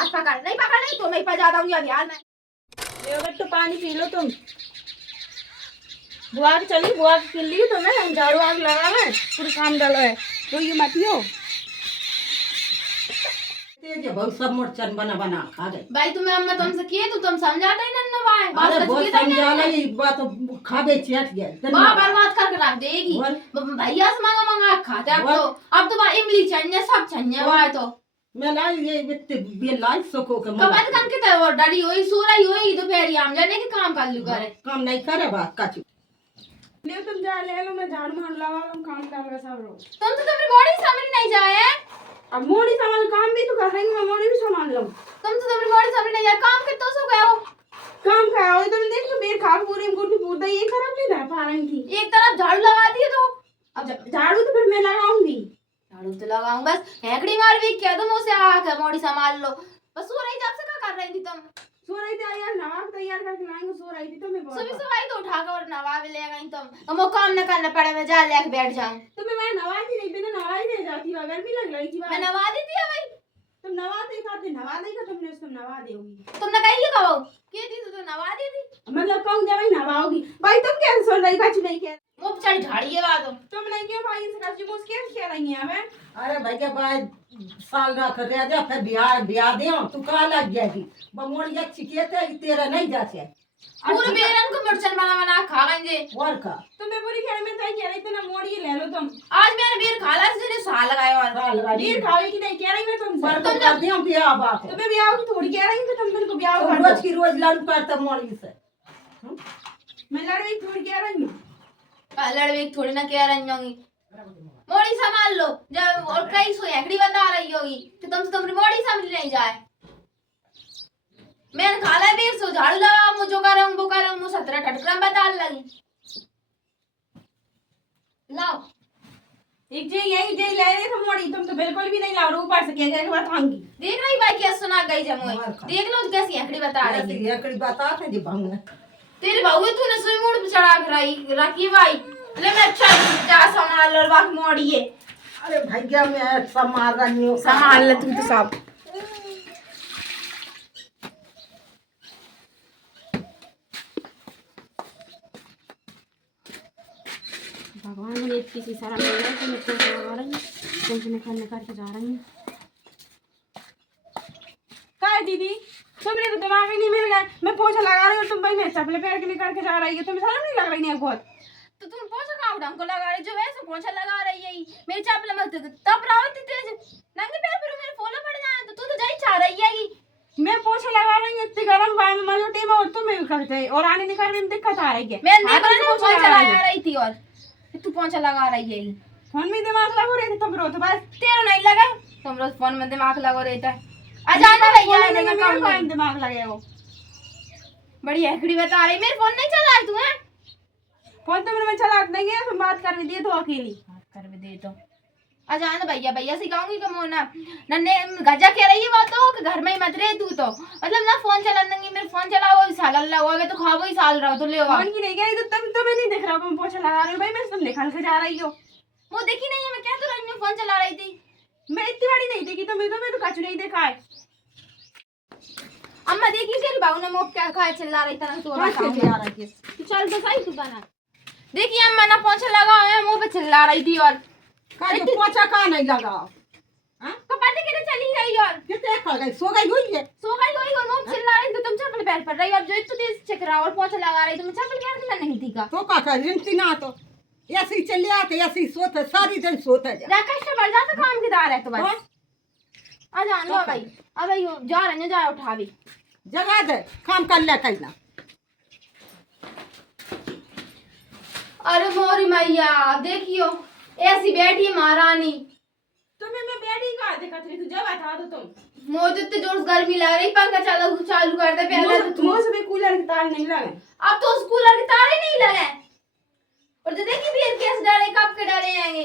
हाथ पकड़, नहीं पकड़ नहीं तो मैं पर जाता हूँ यार मैं। ले तो पानी पी लो तुम। बुआ के चली, बुआ के किल्ली तो मैं झाड़ू आग लगा है, पूरी काम डालो है तो ये मत हो। बहुत सब मोटचन बना बना खा गए। भाई तुम्हें अम्मा तुमसे किए तो तुम समझाते ही नहीं भाई। अरे बहुत समझाना ही बात खाबे चट गया। माँ बर्बाद करके रख देगी। भैया से मांगा मांगा खाते अब तो भाई इमली चाहिए सब चाहिए भाई तो मैं लाई ये इतने बेलाई सको के कबात करके तो वो डरी होई सो रही होई दोपहर हम जाने के काम कर लू करे काम नहीं करे बात काचू। ले तुम जा ले लो, मैं झाड़ू मार लगा लूं, काम डाल सब रोज। तुम तो अपनी बॉडी समझ नहीं जाए। अब मोड़ी सामान काम भी तो कर रही हूं, मैं मोड़ी भी सामान लूं। तुम तो अपनी बॉडी समझ नहीं जाए। काम के तो सो गए हो काम का हो तुम देख लो मेरे खा पूरे गुड पूरा ये खराब नहीं रह पा रही थी। एक तरफ झाड़ू लगा दिए तो अब झाड़ू तो फिर मैं लगाऊंगी। झाड़ू तो लगाऊं बस हेकड़ी मार भी क्या तुम उसे आके मोड़ी संभाल लो बस। सो रही जब से क्या कर रही थी तुम? सो रही थी यार, नवा तैयार करके लाएंगे, सो रही थी तो मैं सुबह सुबह तो उठा कर और नवा भी ले गई तुम। वो काम न करना पड़े मैं जा लेके बैठ जाऊं तो मैं नवाती नहीं, बिना नवाई रह जाती है, गर्मी लग रही थी। मैं नवा दी थी भाई। तुम नवाते खाते नवा देगा तुमने, उसको नवा देगी। तुमने कही है कहो के दी तो नवा दी थी मतलब कहूं जा भाई नवाओगी भाई। तुम क्या सुन रही काची नहीं कह वो चढ़ झाड़ी है बात तुम नहीं क्यों भाई से काची मुझ क्या कह रही है मैं। अरे भाई के बाद साल रख रह जा फिर ब्याह ब्याह दे तू कहा लग जाएगी बमोड़िया चिकेते तेरा नहीं जाते पूरे बेरन को मिर्चन बना बना खा गए और का तुम्हें पूरी खेल में तो कह रही थी ना मोड़ी ले लो तुम। आज मैंने बेर खा ला इसने साल लगाया और साल लगा बीर खाओगी कि नहीं कह रही मैं तुमसे। पर तो कर दियो ब्याह बात तुम्हें ब्याह की थोड़ी कह रही हूं कि तुम मेरे को ब्याह तुम कर रोज दो। की रोज लड़ू करता मोड़ी से मैं लड़वी थोड़ी कह रही हूं। लड़वे थोड़ी ना कह रही होंगी मोड़ी संभाल लो जब और कई सो हेकड़ी बता रही होगी कि तुम तो तुम्हारी मोड़ी समझ नहीं जाए। मैंने खाला बेर सो झाड़ू लगा मु जो कर रहा हूं वो कर रहा हूं 17 टटकरा बता लगी लाओ एक जे यही जे ले रहे थे मोड़ी, तुम तो बिल्कुल भी नहीं लाओ, ऊपर से कह के बताऊंगी। देख रही भाई क्या सुना गई जमुई देख लो कैसी हेकड़ी बता रही है। हेकड़ी बताते जी भंग तेरे बहू तूने सुई मुड़ पे चढ़ा के रखी भाई ले मैं अच्छा जा संभाल लो बाकी मोड़ी है। अरे भैया मैं संभाल रही हूँ संभाल ले तू तो सब भगवान ने एक किसी सारा मिल गया तो मैं तो लगा रही हूं, तुमसे निकल करके जा रही हूं। काय दीदी तुमने तो दिमाग ही नहीं मिल गया। मैं पोछा लगा रही हूं तुम भाई मेरे चपले पैर के निकाल के जा रही है, तुम्हें शर्म नहीं लग रही है बहुत? तो तुम पोछा का ढंग को लगा रही जो वैसे पोछा लगा रही है मेरी चप्पल मत तब रावती तेज नंगे पैर पर मेरे फोलो पड़ जाए तो तू तो जाई चाह रही है कि मैं पोछा लगा रही हूं इतनी गर्म बाय में मजो टीम और तुम भी करते और आने निकालने में दिक्कत आ रही है। मैं नहीं बना पोछा लगा रही थी और तू पोछा लगा रही है फोन में दिमाग लगा रहे थे तुम रो तो बस तेरा नहीं लगा तुम रोज फोन में दिमाग लगा रहता है अजाना भैया दिमाग लगे वो बड़ी हेकड़ी बता रही मेरे फोन नहीं चला तू है फोन तो मैं चला देंगे तुम बात कर दिए तो अकेली बात कर दे तो अजान भैया भैया सिखाऊंगी कि मोना नन्ने गजा कह रही है बात तो कि घर में ही मत रहे तू तो मतलब ना फोन चला देंगी मेरे फोन चलाओ साल अल्लाह हुआ तो खाओ ही साल रहो तो ले फोन की नहीं कह रही तो तुम तुम्हें नहीं दिख रहा तुम पोछा लगा रही हो भाई मैं तुम निकल के जा रही हो। वो देखी नहीं है मैं क्या तो रही हूं फोन चला रही थी मैं इतनी बड़ी नहीं देखी तुम्हें तो कछु नहीं देखा है। अम्मा देखी तेरी बाबू ने मोप क्या खाए चिल्ला रही तरह तो चल तो सही तू बना देखिए अम्मा ना पोछा लगा है मुंह पे चिल्ला रही थी और पोछा का नहीं लगा कपाटे के चली गई और कितने खा गई सो गई हुई है सो गई और मुंह चिल्ला रही तो तुम चप्पल पैर पड़ रही अब जो इतनी तेज चकरा और पोछा लगा रही तुम चप्पल पैर के नहीं थी का तो का कर रिंती ना तो ऐसी चले आते ऐसी सोते सारी दिन सोते जा राकेश से बढ़ जाता काम की दार है तो बस आ जान लो भाई अब जा रहे जा उठा भी जगा दे काम कर ले कहीं ना। अरे मोरी मैया देखियो ऐसी बैठी है महारानी तुम्हें मैं बैठी कहा देखा थी तू जब बता दो तुम मुझे इतनी जोर से गर्मी लग रही पंखा चालू कर दे पहले तो तुम मुझे भी कूलर की तार नहीं लगे अब तो उस कूलर की तार ही नहीं लगे और जो देखी भी कैसे डरे कब के डरे आएंगे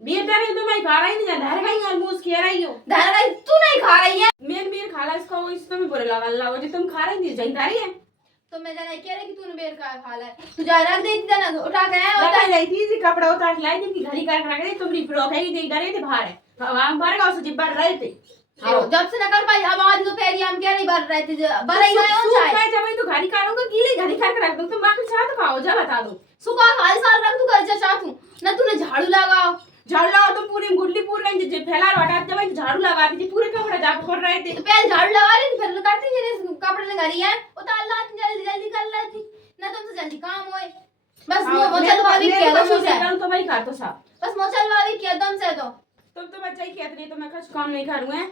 बीर डरे तो मैं खा रही नहीं धर गई और मुझ कह रही हो धर गई तू नहीं खा रही है मैं बीर खा ला इसका वो इसमें भी बुरा लगा अल्लाह वो जो तुम खा रही थी जहीं रही है तो मैं जाने कह रही कि तूने बेर का खा ला तू जा रख देती था ना उठा के बता रही थी कपड़ा उतार लाई थी घड़ी कर रख रही तुम फ्रॉक है गई डरे थे बाहर है वहां बाहर का उसे जिब्बर रहे थे देखो, जब से न कर पाई अब आज दोपहर हम क्या नहीं भर रहे थे भर ही गए हो चाय जब तो घड़ी काटूंगा गीली घड़ी काट के रख दूं तुम बाकी साथ खाओ जा बता दो सुबह खाली साल रख तू घर जा चाहूं ना तूने झाड़ू लगाओ झाड़ू लगाओ तुम पूरी गुडली पूरी जो फैला हटा जब झाड़ू लगा दीजिए पूरे कपड़े जा कर रहे थे तो पहले झाड़ू लगा ली फिर करती जने कपड़े ने घरी है उतार ला जल्दी जल्दी कर लेती ना तुमसे जल्दी काम होए बस मोचल वाली किया दम से तो भाई कर तो साहब बस मोचल वाली किया दम से तो तुम तो बच्चा ही कहते नहीं तो मैं कुछ काम नहीं करूंगा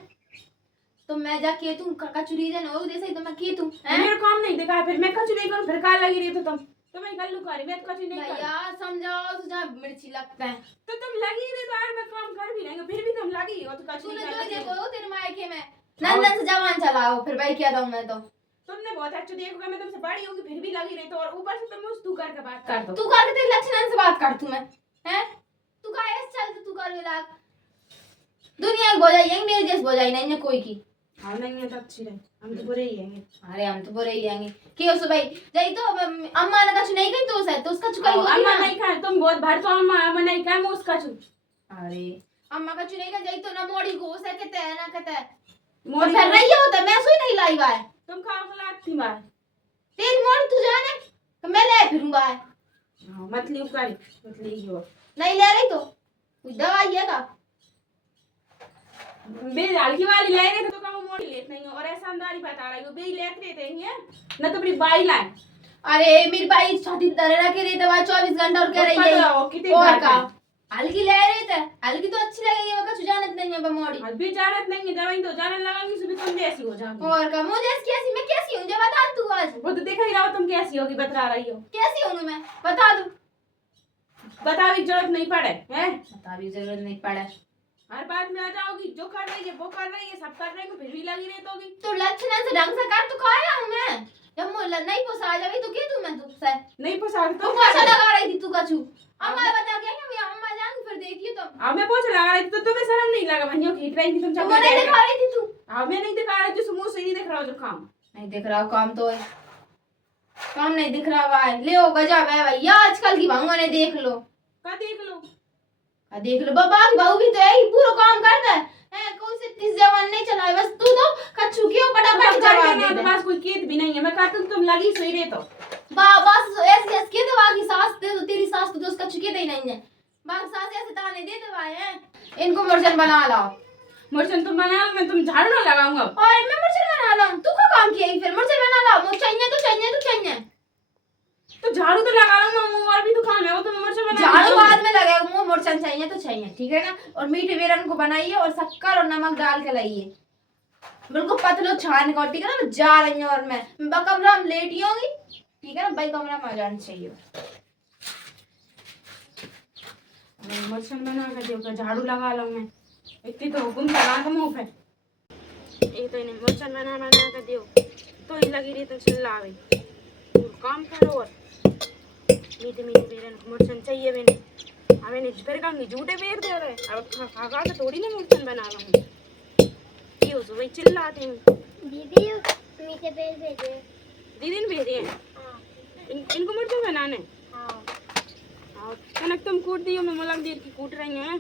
तो मैं जाके तुम काका चुरी जन हो जैसे तो मैं की तू मेरे काम नहीं देखा फिर मैं कुछ नहीं करूं फिर काल लगी रही तो मैं कल लुका रही मैं कुछ नहीं कर भैया समझाओ तुझे मिर्ची लगता है तो तुम लगी रही तो यार मैं काम कर भी लेंगे फिर भी तुम लगी हो तो कुछ तूने नहीं तो कर देखो तेरे मायके में नंदन से जवान चलाओ फिर भाई क्या दूं मैं तो तुमने बहुत अच्छा देखोगे मैं तुमसे बड़ी होगी फिर भी लगी रही तो और ऊपर से तुम मुझ तू करके बात कर दो तू कर के तेरे लक्षण से बात कर तू मैं हैं तू का ऐसे चल तू कर विलाग दुनिया की बोझाई है मेरे जैसे बोझाई नहीं है कोई की हाँ नहीं है तो अच्छी रहे हम तो बुरे ही हैं अरे हम तो बुरे ही आएंगे कि उस भाई जाई तो अम्मा ने कछु नहीं कही तो उसे तो उसका चुकाई होगी अम्मा ना नहीं खा तुम बहुत भर तो अम्मा नहीं खा मैं उसका छू अरे अम्मा कछु नहीं कही जाई तो ना मोड़ी को उसे कहते हैं ना कहते हैं मोड़ी फिर रही होता मैं सुई नहीं लाई बाय तुम खाओ तो लाती मार तेरी मोड़ी तू जाने तो मैं ले फिरूंगा हाँ मतली उकारी मतली ही हो नहीं ले रही तो कोई दवाई है का बे हल्की वाली ले रहे थे तो कम मोड़ी लेत नहीं हो और ऐसा अंदारी बता रही हो बे लेत रहते हैं ना तो अपनी बाई लाए अरे मेरी भाई छाती दरे रखे रही दवा 24 घंटा और कह रही है कितने और का हल्की ले रहे थे हल्की तो अच्छी लगेगी वो कछु जानत नहीं है बमोड़ी अभी जानत नहीं है दवाई तो जानने लगाएंगी सुबह तुम जैसी हो जाओगी और का मुझे कैसी मैं कैसी हूं जो बता तू आज वो तो देखा ही रहा तुम कैसी होगी बता रही हो कैसी हूं मैं बता दू बताने की जरूरत नहीं पड़े हैं बता भी जरूरत नहीं पड़े हर बात में आ जाओगी जो कर रही है वो कर रही है सब कर रहे हैं फिर भी लगी रहती होगी तो लक्षण से ढंग से कर तो खाया हूं मैं जब मुझे नहीं पोसा जावी तो क्या तू मैं तुझसे नहीं पोसा तू पोछा लगा रही थी तू कछु अम्मा बता क्या कि अम्मा जान फिर देखिए तो अब मैं पोछा लगा रही थी तो तुम्हें शर्म नहीं लगा भैया खींच रही थी तुम तुम नहीं दिखा रही थी तू अब मैं नहीं दिखा रही थी मुंह से नहीं दिख रहा जो काम नहीं दिख रहा काम तो है काम नहीं दिख रहा भाई ले ओ गजब है भैया आजकल की बहुओं ने देख लो का देख लो देख लो बाबा की बहू भी तो यही पूरा काम करता है कोई से 30 जवान नहीं चलाए बस तू तो कच्चू क्यों फटाफट जवाब दे दे बस कोई केत भी नहीं है मैं कहता हूं तुम लगी सही रहे तो बस ऐसे ऐसे के दवा की सास दे तो तेरी सास तो उसका चुके ही नहीं है बाकी सास ऐसे ताने दे दवाए हैं इनको मुर्जन बना लाओ मुर्चन तुम बना लो मैं तुम झाड़ू ना लगाऊंगा और मैं मुर्जन बना लाऊं तू क्या काम किया फिर मुर्जन बना लाओ मुझे चाहिए तो झाड़ू तो लगा लूंगा और भी तो काम है वो तो मुर्चन बना झाड़ू बाद में लगेगा मुंह मुर्चन चाहिए तो चाहिए ठीक है ना और मीठे बेरन को बनाइए और शक्कर और नमक डाल के लाइए बिल्कुल पतलो छान को ठीक है ना मैं जा रही हूँ और मैं कमरा में लेटी होंगी ठीक है ना भाई कमरा में आ जाना चाहिए मुर्चन बना कर दो झाड़ू लगा लूं मैं इतनी तो हुकुम चला के मुंह पे ये तो नहीं मुर्चन बना कर दो तो ही लगी रही तो चिल्लावे काम करो और मीठे बेरन मुर्चन चाहिए मैंने हमें नहीं फिर कहूँगी झूठे बेर दे रहे अब खा के थोड़ी ना मुर्चन बना लूंगी ये हो वही चिल्लाते हैं दीदी मीठे बेर भेजे दीदी ने भेजे हैं इनको मुर्चन बनाने हाँ कनक तुम कूट दियो मैं मुलक देर की कूट रही हूँ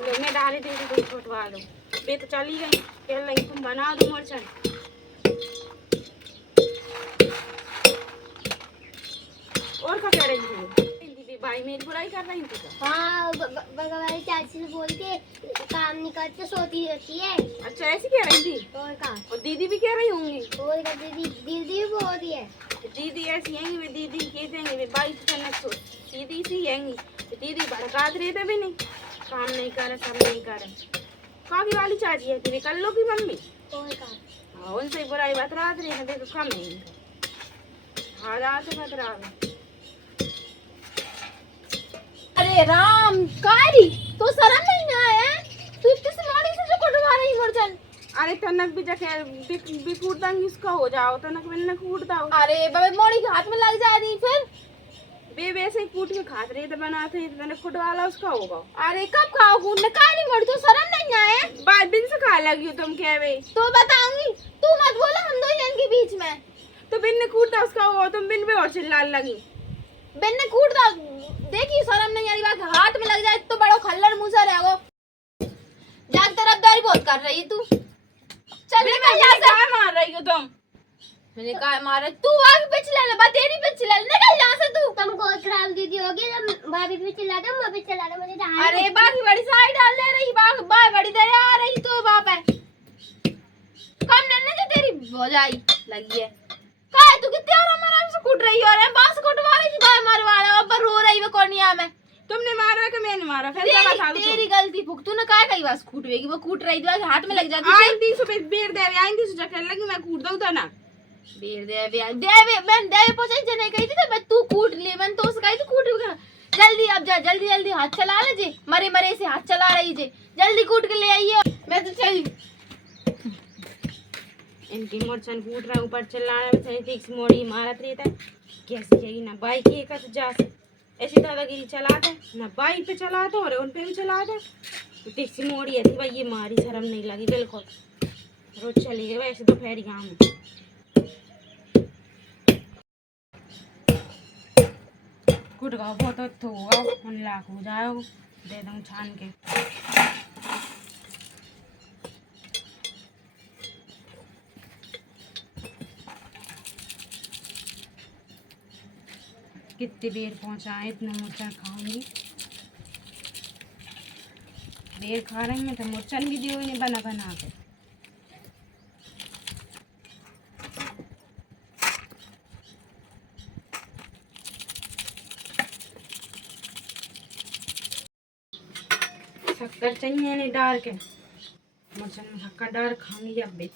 लोग मैं डाले दे तुम छुटवा लो बे तो चली गई कह रही तुम बना दो मुर्चन और क्या कह रही थी दीदी भाई मेरी बुराई कर रही थी हाँ बगवारी चाची से बोल के काम नहीं करते सोती रहती है अच्छा ऐसी कह रही थी और का और दीदी भी कह रही होंगी और का दीदी दीदी भी बोल रही है दीदी ऐसी आएंगी मैं दीदी कह देंगे मैं भाई तो दीदी सी आएंगी दीदी भड़कात रहते भी नहीं काम नहीं करे सब नहीं करे काकी वाली चाची है तेरी कल लो की मम्मी और का हाँ उनसे बुराई बतरात रही है देखो कम नहीं हालात बतरा अरे राम कारी तो शर्म नहीं आया तू इतनी मारी से जो कटवा रही मुर्जन अरे तनक भी जगह बिकूट दंग इसका हो जाओ तनक मैंने कूट दाओ अरे बाबा मोड़ी के हाथ में लग जा रही फिर बे वैसे ही कूट के खाते रहे तो बनाते हैं मैंने खुद वाला उसका होगा अरे कब खाओ कूटने काली मोड़ी तो शर्म नहीं आया बाद दिन से खा लगी हो तुम क्या वे तो बताऊंगी तू मत बोला हम दो जन के बीच में तो बिन ने कूटा उसका होगा तुम बिन पे और चिल्ला लगी बिन ने कूट दा देखी शर्म नहीं आ रही बात हाथ में लग जाए तो बड़ो खल्लर मुंह से रहो जाग तरफदारी बहुत कर रही तू हो तुम? मैंने कहा मारा तू आगे पे चिल्ला ले, बा तेरी पे चिल्ला ले, निकल यहाँ से तू। तुम को खराब दीदी होगी, तुम भाभी भी चिल्ला दो, मैं भी चिल्ला रहा, मुझे जहाँ अरे बाकी बड़ी साइड डाल ले रही, बाग बा बड़ी दया आ रही तो बाप है कम नन्हे जो तेरी भौजाई लगी है। का है तू कितने आराम से कूट रही हो, अरे बांस कटवा रही थी, बाय मारवाड़ा और पर रो रही है कोनिया में। तुमने मारा कि मैंने मारा? फिर क्या बता दो? तेरी गलती भुग, तूने काय कई बार कूटवेगी, वो कूट रही थी हाथ में लग जाती आई 300 पे बेर दे, आई 300 चक्कर लगी, मैं कूट दूं तो ना। बेर दे मैं दे पहुंचाई जे नहीं कही थी तो मैं तू कूट ले, मैं तो उसका ही तो कूट भी कर। जल्दी अब जा, जल्दी जल्दी हाथ चला ले जे, मरे मरे से हाथ चला रही जे, जल्दी कूट के ले आइए। मैं तो चली इनकी मोरचन कूट रहा ऊपर चिल्लाने में सही फिक्स मोड़ी मारत रहता है। कैसे जाएगी ना बाइक एक तो जा से ऐसी दादागिरी चलाता है ना, बाइक पे चलाता और उन पे भी चलाता है। तो टैक्सी मोड़ी है थी भाई, ये मारी शर्म नहीं लगी बिल्कुल। रोज चली गई वैसे तो फेरी गाँव में। कुट गाओ बहुत तो होगा, उन लाख हो जाओ दे दूँ छान के। कितनी देर पहुँचाए, इतना मुर्चन खाऊंगी। देर खा रही हैं तो मुर्चन भी दियो इन्हें बना बना के। शक्कर चाहिए इन्हें डाल के, मुर्चन में शक्कर डाल खाऊंगी अब भी।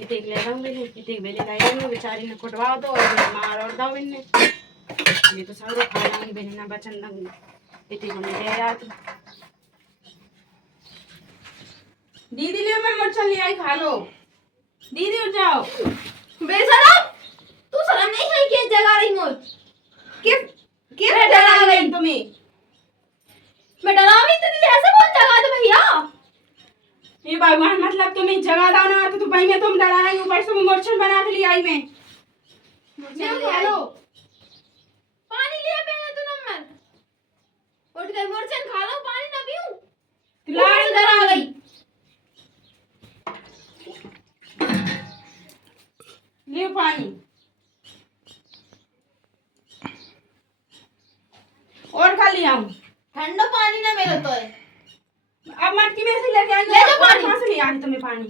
देख ले रहा हूँ मैंने, देख मैंने लाई हूँ बेचारी ने कुटवा दो और मार और दो इन्हें। ये तो सब खा लाऊंगी मैंने ना बचन दूंगी इतनी को मिले यार। दीदी ले मैं मुर्चन ले आई, खा लो दीदी, उठ जाओ। बेशरम, तू शर्म नहीं है कि जगा रही मोर किस मैं डरा गई तुम्हें। मैं डरावी तो नहीं, ऐसे कौन जगा दे भैया। ये भगवान मतलब तुम्हें जगा लाना तो भाई मैं तुम डरा रही, ऊपर से मुर्चन बना के ले आई मैं। खा लो पानी लिया पहले तू नंबर उठ कर मुर्चन खा लो, पानी ना पीऊं लाल डरा गई। ले पानी और खा लिया हूँ। ठंडा पानी ना मेरे तो है, अब मटकी में से लेके आई, ले जाओ पानी। कहाँ से ले आई तुम्हें पानी?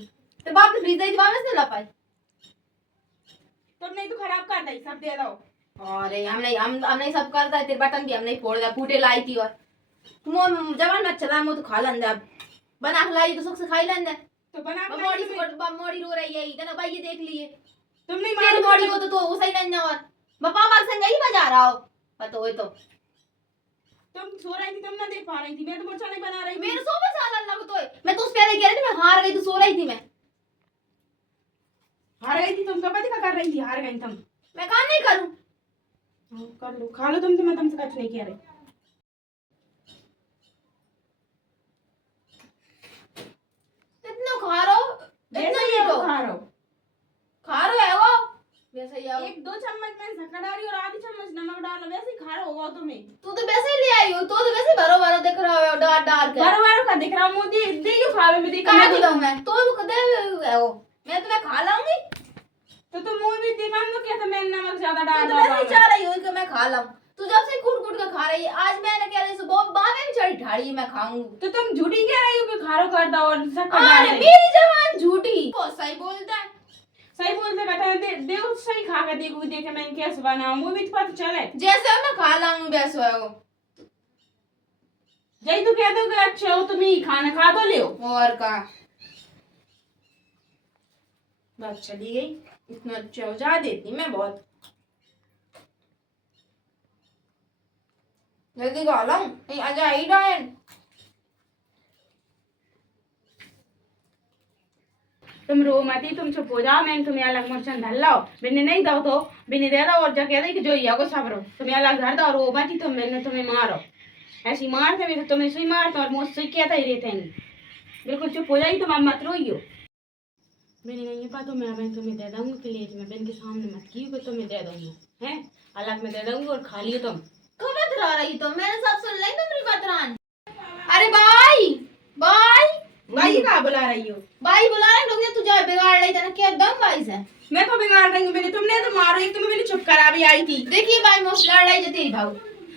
तो बाप ने फ्रीज दीवार में से ला पाई। तुम नहीं तो खराब कर दी, सब दे दो। अरे हम नहीं सब करता है, तेरे बटन भी हम नहीं फोड़ दिया, फूटे लाई थी। और तुम जवान मत चला, मुंह तो खा लेंगे, अब बना के लाई तो सुख से खाई लेंगे। तो बना के मोड़ी लाई तुम्हें। मोड़ी रो रही है इतना भाई, ये देख लिए तुम नहीं तेरी मारो मोड़ी को तो वो सही नहीं। और पापा संग ही बजा रहा हो पता हो तो तुम सो रही थी, तुम ना देख पा रही थी, मैं तो मुर्चा नहीं बना रही थी। मेरे सो में साल लग तो है। मैं तो उस पहले कह रही थी मैं हार गई, तो सो रही थी मैं। हार गई थी तुम, कब क्या कर रही थी? हार गई तुम। मैं काम नहीं करूं। कर लो, खा लो तुम, तो मैं तुमसे कुछ नहीं कह रही। इतना खा रहो, इतना ही ही हो, तो खा खा रहे है वो वैसे ही आओ। 1-2 चम्मच में शक्कर डाली और आधी चम्मच नमक डालो, वैसे ही खा रहे होगा तुम्हें। तू तो वैसे ही ले आई हो, तो वैसे भरो भरो दिख रहा है डाल डाल के। बार बार का दिख रहा हूँ, दे दे क्यों खा रहे? मैं देखा कहा दी मैं तो वो दे वो मैं तुम्हें खा लाऊंगी। तो तुम मुंह भी दिखा दो क्या? तो मैंने नमक ज्यादा तू डाल तो वैसे ही चाह रही हो कि मैं खा लाऊं। तू जब से कूट कूट के खा रही है, आज मैंने कह रही सुबह बाँ में भी चढ़ी ढाड़ी मैं खाऊंगी। तो तुम झूठी कह रही हो कि खारो कर दो और शक्कर डाल अरे दे। मेरी जवान झूठी बहुत सही बोलता है। सही बोलते कहता है, देखो सही खा के देखो, देखे मैंने कैसे बनाऊं, मुंह भी तो पता चले। जैसे मैं खा लाऊंगी वैसे है वो। जय तो कह दो कि अच्छा हो तुम ही खाना खा तो ले। और का बात चली गई, इतना अच्छा हो जा देती मैं बहुत। जल्दी खा लाऊं नहीं आ जा ही डायन। तुम रो मती, तुम चुप हो जाओ, मैंने तुम्हें अलग मुर्चन धर लाओ, बिन्ने नहीं दो तो बिन्ने दे दो और जा कह दे कि जो ही को सब रो तुम्हें अलग धर दो और रो मती तुम, मैंने तुम्हें मारो ऐसी मारते भी तो तुम्हें सुई मारते और मुझसे कहता ही रहते हैं। बिल्कुल चुप हो जाइए तुम, अब मत रोइयो। मैंने नहीं पा तो मैं अब तुम्हें दे दूंगी प्लेट में, बेन के सामने मत की को तुम्हें दे दूंगी हैं, अलग में दे दूंगी और खा लियो तुम। कब बता रही तो मैंने सब सुन ली तुम्हारी बात रान। अरे भाई भाई भाई कहाँ बुला रही हो? भाई बुला रहे लोग, तू जा बिगाड़ रही था क्या दम भाई से। मैं तो बिगाड़ रही हूँ, मैंने तुमने तो मारो, एक तुम्हें मैंने चुप करा भी आई थी। देखिए भाई मुझ लड़ाई जो तेरी भाऊ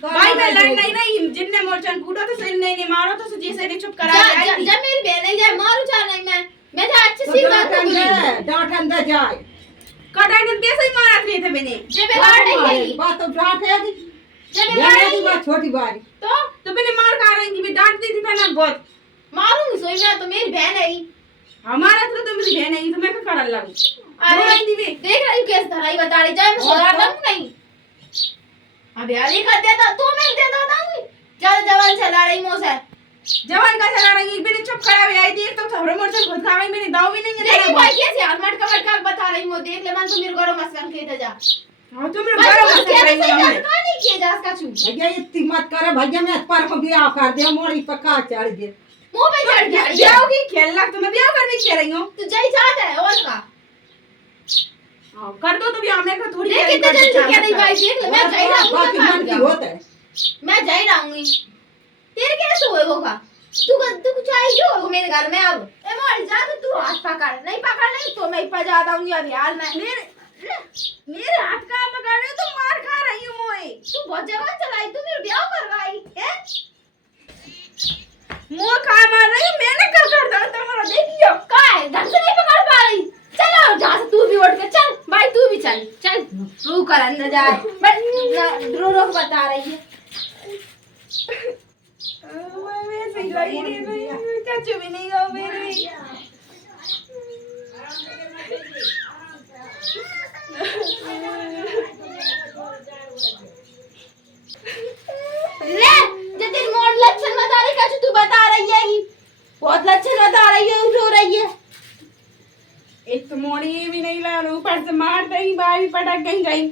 भाई मैं लड़ नहीं जितने मोर्चन कूटो तो सही नहीं मारो तो जैसे नहीं चुप करा जा भी आई थी। जा मेरी बहन नहीं जाए मारू चाह नहीं मैं जा अच्छी सी बात करूंगी। डांट अंदर जाए कटाई ने कैसे ही मारा थे मैंने। जे बिगाड़ नहीं गई बात तो डांट है दी जे बिगाड़ ये नहीं बात छोटी बारी तो मैंने मार खा रही थी, मैं डांटती थी ना बहुत। मारूंगी सोई मैं तो मेरी बहन है ही। हमारा तो मेरी बहन है, तो मैं क्या कर लगूं? अरे देख रही हूँ कैसे धराई बता रही, जाए मैं सुधार दूं नहीं। अब यार ये कर देता तू मैं दे देता हूँ। ज्यादा जवान चला रही मुंह से। जवान का चला रही, मैंने चुप करा भी आई थी, एक तो थोड़ा मोर्चन खुद खा गई, मैंने दाव भी नहीं देखी भाई कैसे हाथ मटका बता रही हूँ, देख ले मन तो मेरे घरों मस्कन के जा। हां तुम मेरे भाई बड़ा तू मस्का रही कैसे हो। जात नहीं किए जा इसका छू। भैया इतनी मत करे भैया, मैं पर को बियाह कर दे मोड़ी पक्का चढ़ दे। मुंह पे चढ़ गया ब्याह की खेल लग, तुम्हें ब्याह करने की कह रही हूं। तू जाई जाता है और का हां कर दो तो ब्याह, मैं को थोड़ी देख कितने जल्दी क्या नहीं भाई, देख ले मैं जाई रहा बाकी मन की हूँ होता है। मैं जाई रहूंगी। तेरे कैसे हुए होगा तू चाहिए हो मेरे घर में। अब ए मोड़ जा तो तू हाथ पकड़ नहीं तो मैं पा जाता हूँ अब यार। मैं मेरे हाथ का पकड़ रहे हो, तुम मार खा रही हो मोए। तू बहुत जवान चलाई, तू मेरे ब्याह करवाई है। मुंह खा मार रही हो, मैंने क्या कर दिया तुम्हारा देखियो। का है ढंग से नहीं पकड़ पा रही। चलो जा से तू भी उठ के चल भाई, तू भी चल चल रू कर अंदर जाए बट रो बता रही है। मैं वैसे ही लगी रही, चाचू भी नहीं गो मेरी। ले जो तेरी मोड़ लक्षण बता रही का तू बता रही है ही बहुत लक्षण बता रही है, रो रही है। एक तो मोड़ी भी नहीं ला, ऊपर से मार रही, बाहर भी पटक गई।